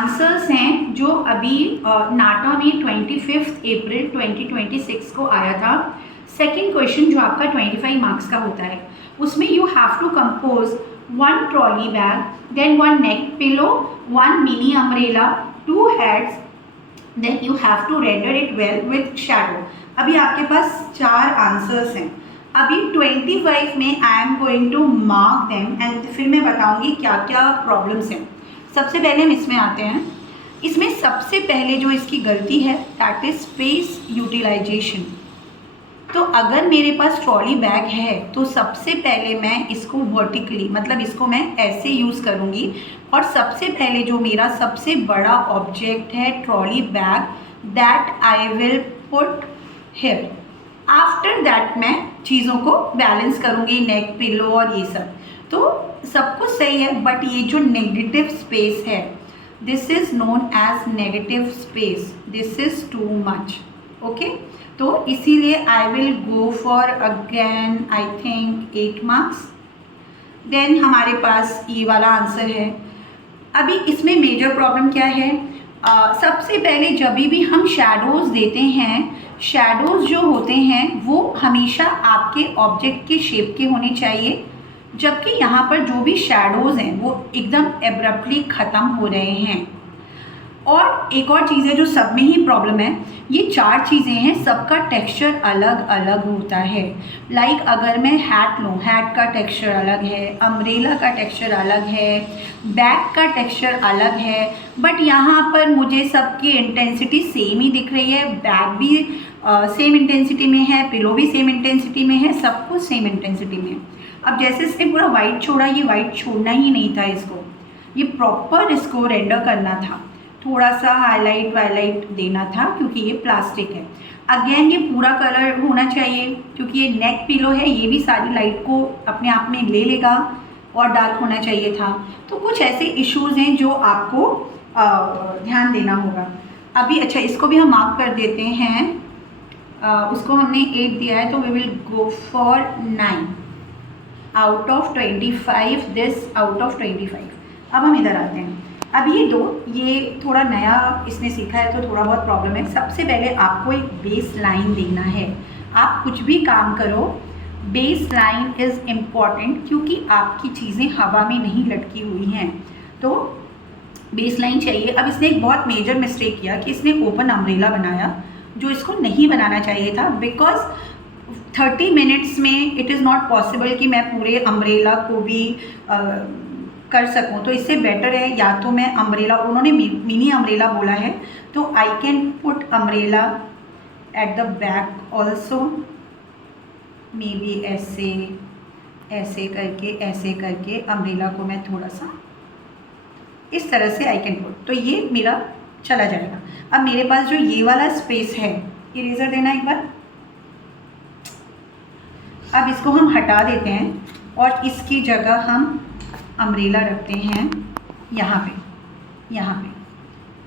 Answers हैं जो अभी नाटा में 25 अप्रैल 2026 को आया था। सेकंड क्वेश्चन जो आपका 25 मार्क्स का होता है, उसमें you have to compose 1 trolley bag, then 1 neck pillow, 1 mini umbrella, 2 heads, then you have to render it well with shadow. अभी आपके पास 4 आंसर्स हैं। अभी 25 में I am going to mark them and फिर मैं बताऊंगी क्या क्या प्रॉब्लम्स हैं। सबसे पहले हम इसमें आते हैं। इसमें सबसे पहले जो इसकी गलती है दैट इज स्पेस यूटिलाइजेशन। तो अगर मेरे पास ट्रॉली बैग है तो सबसे पहले मैं इसको वर्टिकली, मतलब इसको मैं ऐसे यूज़ करूँगी, और सबसे पहले जो मेरा सबसे बड़ा ऑब्जेक्ट है trolley bag, that I will put here. After that मैं चीज़ों को बैलेंस करूँगी, नेक पिलो और ये सब। तो सब कुछ सही है, बट ये जो नेगेटिव स्पेस है, this is known as negative space, this is too much. Okay, तो इसीलिए I will go for again I think 8 marks. Then हमारे पास ये वाला आंसर है। अभी इसमें मेजर प्रॉब्लम क्या है, सबसे पहले जब भी हम शैडोज़ देते हैं, शैडोज़ जो होते हैं वो हमेशा आपके ऑब्जेक्ट के शेप के होने चाहिए, जबकि यहाँ पर जो भी शैडोज़ हैं वो एकदम एब्रप्टली ख़त्म हो रहे हैं। और एक और चीज़ है जो सब में ही प्रॉब्लम है, ये 4 चीज़ें हैं, सबका टेक्सचर अलग अलग होता है। लाइक अगर मैं हैट लूँ, हैट का टेक्सचर अलग है, अम्ब्रेला का टेक्सचर अलग है, बैग का टेक्सचर अलग है, बट यहाँ पर मुझे सबकी इंटेंसिटी सेम ही दिख रही है। बैग भी सेम इंटेंसिटी में है, पिलो भी सेम इंटेंसिटी में है, सब कुछ सेम इंटेंसिटी में। अब जैसे इसने पूरा वाइट छोड़ा, ये वाइट छोड़ना ही नहीं था इसको, ये प्रॉपर इसको रेंडर करना था, थोड़ा सा हाईलाइट वाईलाइट देना था क्योंकि ये प्लास्टिक है। अगेन ये पूरा कलर होना चाहिए क्योंकि ये नेक पिलो है, ये भी सारी लाइट को अपने आप में ले लेगा, और डार्क होना चाहिए था। तो कुछ ऐसे इश्यूज़ हैं जो आपको ध्यान देना होगा। अभी अच्छा, इसको भी हम मार्क कर देते हैं। उसको हमने 8 दिया है तो we will go for 9 out of 25, this out of 25। अब हम इधर आते हैं। अब ये थोड़ा नया इसने सीखा है तो थोड़ा बहुत प्रॉब्लम है। सबसे पहले आपको एक बेस लाइन देना है। आप कुछ भी काम करो, बेस लाइन इज़ इम्पॉर्टेंट, क्योंकि आपकी चीज़ें हवा में नहीं लटकी हुई हैं, तो बेस लाइन चाहिए। अब इसने एक बहुत मेजर मिस्टेक किया कि इसने ओपन अम्ब्रेला बनाया, जो इसको नहीं बनाना चाहिए था, बिकॉज 30 मिनट्स में इट इज़ नॉट पॉसिबल कि मैं पूरे अम्ब्रेला को भी कर सकूं। तो इससे बेटर है या तो मैं अम्ब्रेला, उन्होंने मिनी अम्ब्रेला बोला है, तो I can put umbrella at the back also, may be ऐसे ऐसे करके अम्ब्रेला को मैं थोड़ा सा इस तरह से आई कैन पुट, तो ये मेरा चला जाएगा। अब मेरे पास जो ये वाला स्पेस है, इरेजर देना एक बार। अब इसको हम हटा देते हैं और इसकी जगह हम अम्ब्रेला रखते हैं यहाँ पे।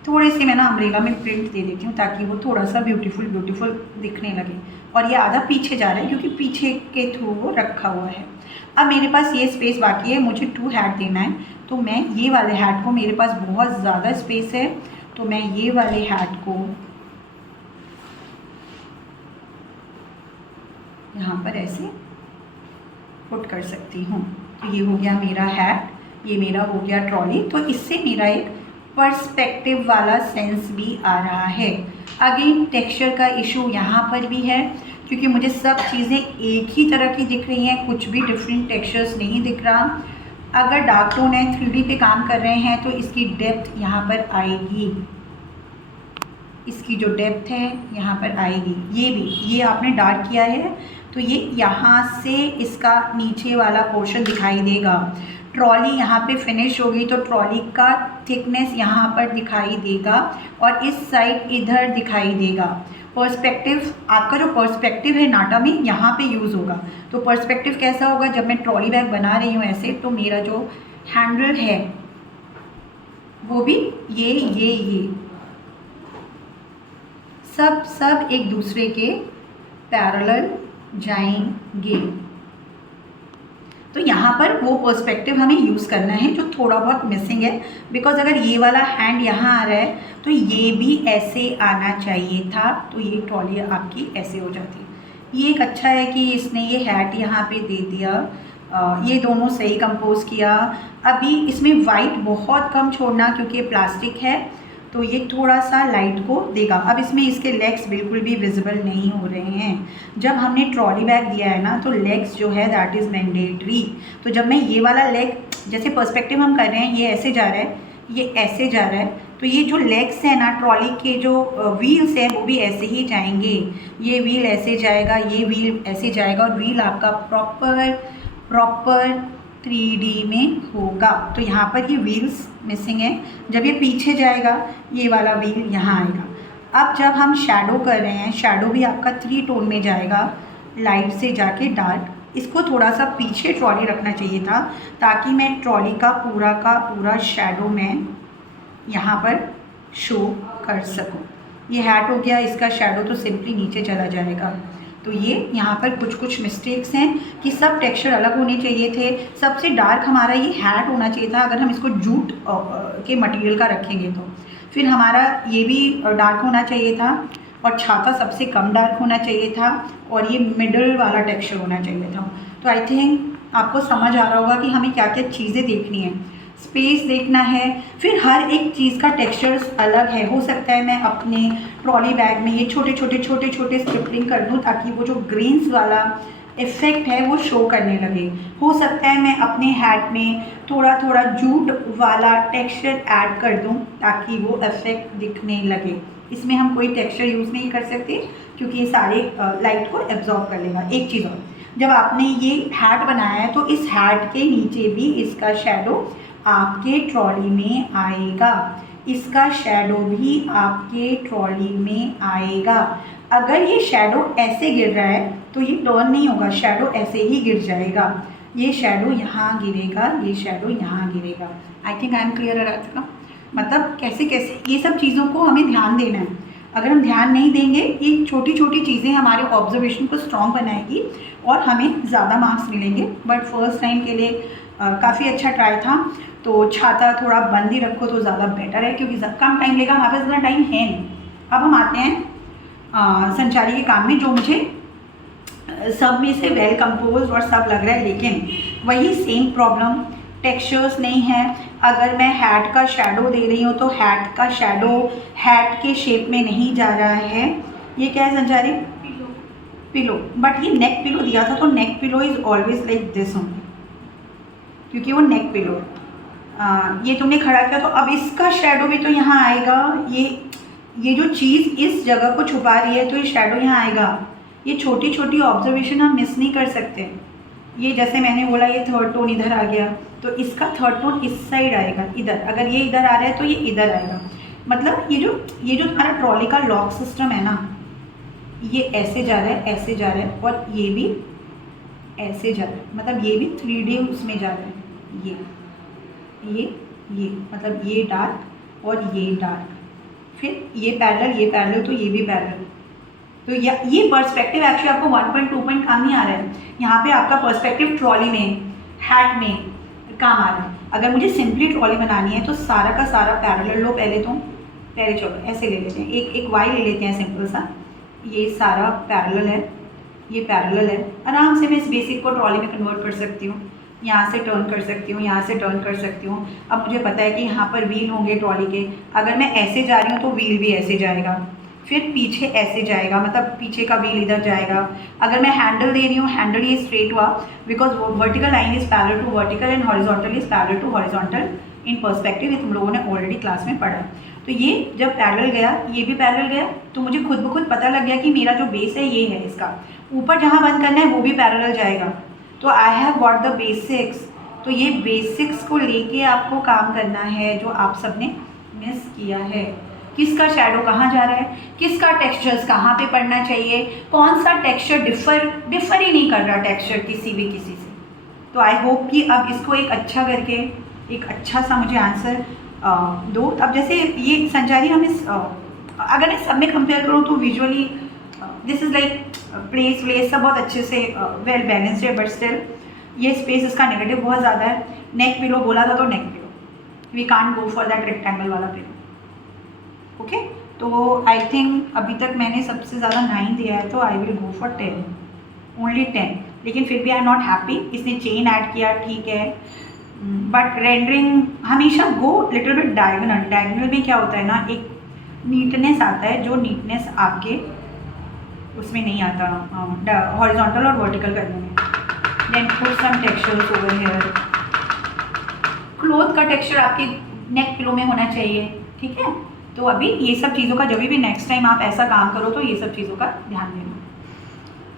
थोड़े से मैं ना अम्ब्रेला में प्रिंट दे देती हूँ ताकि वो थोड़ा सा ब्यूटीफुल दिखने लगे। और ये आधा पीछे जा रहा है क्योंकि पीछे के थ्रू वो रखा हुआ है। अब मेरे पास ये स्पेस बाकी है, मुझे 2 हैट देना है, तो मैं ये वाले हैट को, मेरे पास बहुत ज़्यादा स्पेस है, तो मैं ये वाले हैट को यहाँ पर ऐसे पुट कर सकती हूँ। तो ये हो गया मेरा हैट, ये मेरा हो गया ट्रॉली। तो इससे मेरा एक पर्सपेक्टिव वाला सेंस भी आ रहा है। अगेन टेक्सचर का इशू यहाँ पर भी है क्योंकि मुझे सब चीज़ें एक ही तरह की दिख रही हैं, कुछ भी डिफरेंट टेक्सचर्स नहीं दिख रहा। अगर डार्क टोन है, 3D पे काम कर रहे हैं, तो इसकी डेप्थ यहाँ पर आएगी, इसकी जो डेप्थ है यहाँ पर आएगी। ये आपने डार्क किया है तो ये यहाँ से इसका नीचे वाला पोर्शन दिखाई देगा। ट्रॉली यहाँ पे फिनिश होगी तो ट्रॉली का थिकनेस यहाँ पर दिखाई देगा और इस साइड इधर दिखाई देगा। पर्सपेक्टिव, आपका जो पर्सपेक्टिव है नाटा में यहाँ पे यूज़ होगा। तो पर्सपेक्टिव कैसा होगा, जब मैं ट्रॉली बैग बना रही हूँ ऐसे, तो मेरा जो हैंडल है वो भी ये सब एक दूसरे के पैरेलल जाएंगे। तो यहाँ यहाँ पर वो पर्सपेक्टिव हमें यूज़ करना है जो थोड़ा बहुत मिसिंग है, बिकॉज अगर ये वाला हैंड यहाँ आ रहा है तो ये भी ऐसे आना चाहिए था, तो ये ट्रॉली आपकी ऐसे हो जाती। ये एक अच्छा है कि इसने ये हैट यहाँ पे दे दिया, ये दोनों सही कंपोज किया। अभी इसमें वाइट बहुत कम छोड़ना क्योंकि ये प्लास्टिक है, तो ये थोड़ा सा लाइट को देगा। अब इसमें इसके लेग्स बिल्कुल भी विजिबल नहीं हो रहे हैं। जब हमने ट्रॉली बैग दिया है ना तो लेग्स जो है दैट इज़ मैंडेटरी। तो जब मैं ये वाला लेग, जैसे पर्सपेक्टिव हम कर रहे हैं, ये ऐसे जा रहा है, ये ऐसे जा रहा है, तो ये जो लेग्स है ना ट्रॉली के जो व्हील्स हैं वो भी ऐसे ही जाएंगे। ये व्हील ऐसे जाएगा, ये व्हील ऐसे जाएगा, और व्हील आपका प्रॉपर 3D में होगा। तो यहाँ पर ये व्हील्स मिसिंग है। जब ये पीछे जाएगा ये वाला व्हील यहाँ आएगा। अब जब हम शेडो कर रहे हैं, शेडो भी आपका 3 टोन में जाएगा, लाइट से जाके डार्क। इसको थोड़ा सा पीछे ट्रॉली रखना चाहिए था ताकि मैं ट्रॉली का पूरा शेडो मैं यहाँ पर शो कर सकूँ। ये हैट हो गया, इसका शेडो तो सिंपली नीचे चला जाएगा। तो ये यहाँ पर कुछ मिस्टेक्स हैं कि सब टेक्सचर अलग होने चाहिए थे। सबसे डार्क हमारा ये हैट होना चाहिए था अगर हम इसको जूट के मटेरियल का रखेंगे तो। फिर हमारा ये भी डार्क होना चाहिए था, और छाता सबसे कम डार्क होना चाहिए था, और ये मिडल वाला टेक्सचर होना चाहिए था। तो आई थिंक आपको समझ आ रहा होगा कि हमें क्या क्या चीज़ें देखनी है। स्पेस देखना है, फिर हर एक चीज़ का टेक्सचर्स अलग है। हो सकता है मैं अपने ट्रॉली बैग में ये छोटे छोटे स्ट्रिपलिंग कर दूँ ताकि वो जो ग्रेन्स वाला इफ़ेक्ट है वो शो करने लगे। हो सकता है मैं अपने हैट में थोड़ा जूट वाला टेक्सचर ऐड कर दूँ ताकि वो इफ़ेक्ट दिखने लगे। इसमें हम कोई टेक्सचर यूज़ नहीं कर सकते क्योंकि ये सारे लाइट को एब्जॉर्ब कर लेगा। एक चीज़ और, जब आपने ये हैट बनाया है तो इस हैट के नीचे भी इसका शेडो आपके ट्रॉली में आएगा, इसका शेडो भी आपके ट्रॉली में आएगा। अगर ये शेडो ऐसे गिर रहा है तो ये टर्न नहीं होगा, शेडो ऐसे ही गिर जाएगा। ये शेडो यहाँ गिरेगा, ये शेडो यहाँ गिरेगा। I think I am clear Radhika. मतलब कैसे कैसे ये सब चीज़ों को हमें ध्यान देना है। अगर हम ध्यान नहीं देंगे, ये छोटी छोटी चीज़ें हमारे ऑब्जर्वेशन को स्ट्रॉन्ग बनाएगी और हमें ज़्यादा मार्क्स मिलेंगे। बट फर्स्ट टाइम के लिए काफ़ी अच्छा ट्राई था। तो छाता थोड़ा बंद ही रखो तो ज़्यादा बेटर है क्योंकि कम टाइम लेगा, हमारे पास इतना टाइम है नहीं। अब हम आते हैं संचारी के काम में, जो मुझे सब में से वेल कंपोज और सब लग रहा है, लेकिन वही सेम प्रॉब्लम, टेक्सचर्स नहीं है। अगर मैं हैट का शेडो दे रही हूँ तो हैट का शेडो हैट के शेप में नहीं जा रहा है। ये क्या है संचारी? पिलो। बट ये नेक पिलो दिया था, तो neck pillow is always like this only, क्योंकि वो नेक पिलो ये तुमने खड़ा किया। तो अब इसका शेडो भी तो यहाँ आएगा। ये जो चीज़ इस जगह को छुपा रही है तो ये शेडो यहाँ आएगा। ये छोटी छोटी ऑब्जर्वेशन हम मिस नहीं कर सकते। ये जैसे मैंने बोला ये थर्ड टोन इधर आ गया, तो इसका थर्ड टोन इस साइड आएगा, इधर। अगर ये इधर आ रहा है तो ये इधर आएगा। मतलब ये जो तुम्हारा ट्रॉली का लॉक सिस्टम है ना, ये ऐसे जा रहा है, ऐसे जा रहा है, और ये भी ऐसे जा रहा है। मतलब ये भी 3D उसमें जा रहा है। ये मतलब ये डार्क और ये डार्क, फिर ये पैरेलल, तो ये भी पैरेलल। तो ये पर्सपेक्टिव एक्चुअली आपको 1.2 पॉइंट काम नहीं आ रहा है। यहाँ पे आपका पर्सपेक्टिव ट्रॉली में, हैट में काम आ रहा है। अगर मुझे सिंपली ट्रॉली बनानी है तो सारा का सारा पैरेलल लो। पहले चलो ऐसे ले लेते हैं, एक वाई ले लेते हैं सिंपल सा। ये सारा पैरेलल है, ये पैरेलल है। आराम से मैं इस बेसिक को ट्रॉली में कन्वर्ट कर सकती हूँ। यहाँ से टर्न कर सकती हूँ, यहाँ से टर्न कर सकती हूँ। अब मुझे पता है कि यहाँ पर व्हील होंगे ट्रॉली के। अगर मैं ऐसे जा रही हूँ तो व्हील भी ऐसे जाएगा, फिर पीछे ऐसे जाएगा, मतलब पीछे का व्हील इधर जाएगा। अगर मैं हैंडल दे रही हूँ, हैंडल ये स्ट्रेट हुआ because vertical line is parallel to vertical and horizontal is parallel to horizontal in perspective. ये तुम लोगों ने ऑलरेडी क्लास में पढ़ा है। तो ये जब पैरेलल गया, ये भी पैरेलल गया, तो मुझे खुद ब खुद पता लग गया कि मेरा जो बेस है ये है, इसका ऊपर जहाँ बंद करना है वो भी पैरेलल जाएगा। तो I have got the basics. तो ये बेसिक्स को लेके आपको काम करना है जो आप सबने मिस किया है। किसका शेडो कहाँ जा रहा है, किसका टेक्सचर्स कहाँ पे पड़ना चाहिए, कौन सा टेक्सचर डिफर ही नहीं कर रहा टेक्सचर किसी से। तो आई होप कि अब इसको एक अच्छा करके एक अच्छा सा मुझे आंसर दो। अब जैसे ये संचारी हम इस अगर मैं सब में कंपेयर करूँ तो visually this is like place सब बहुत अच्छे से वेल बैलेंस्ड है, बट स्टिल ये स्पेस इसका नेगेटिव बहुत ज़्यादा है। नेक पिलो बोला था तो neck pillow, we can't go for that rectangle वाला पिलो। ओके, तो आई थिंक अभी तक मैंने सबसे ज़्यादा 9 दिया है, तो आई विल गो फॉर 10, ओनली 10। लेकिन फिर भी आई एम नॉट हैप्पी, इसने चेन ऐड किया ठीक है, बट रेंडरिंग हमेशा go little bit diagonal. Diagonal में क्या होता है ना, एक नीटनेस आता है जो नीटनेस आपके उसमें नहीं आता हॉरिजॉन्टल और वर्टिकल करने में। Then put some textures over here. Cloth का टेक्सचर आपके नेक पिलो में होना चाहिए, ठीक है। तो अभी ये सब चीज़ों का जब भी नेक्स्ट टाइम आप ऐसा काम करो तो ये सब चीज़ों का ध्यान देना।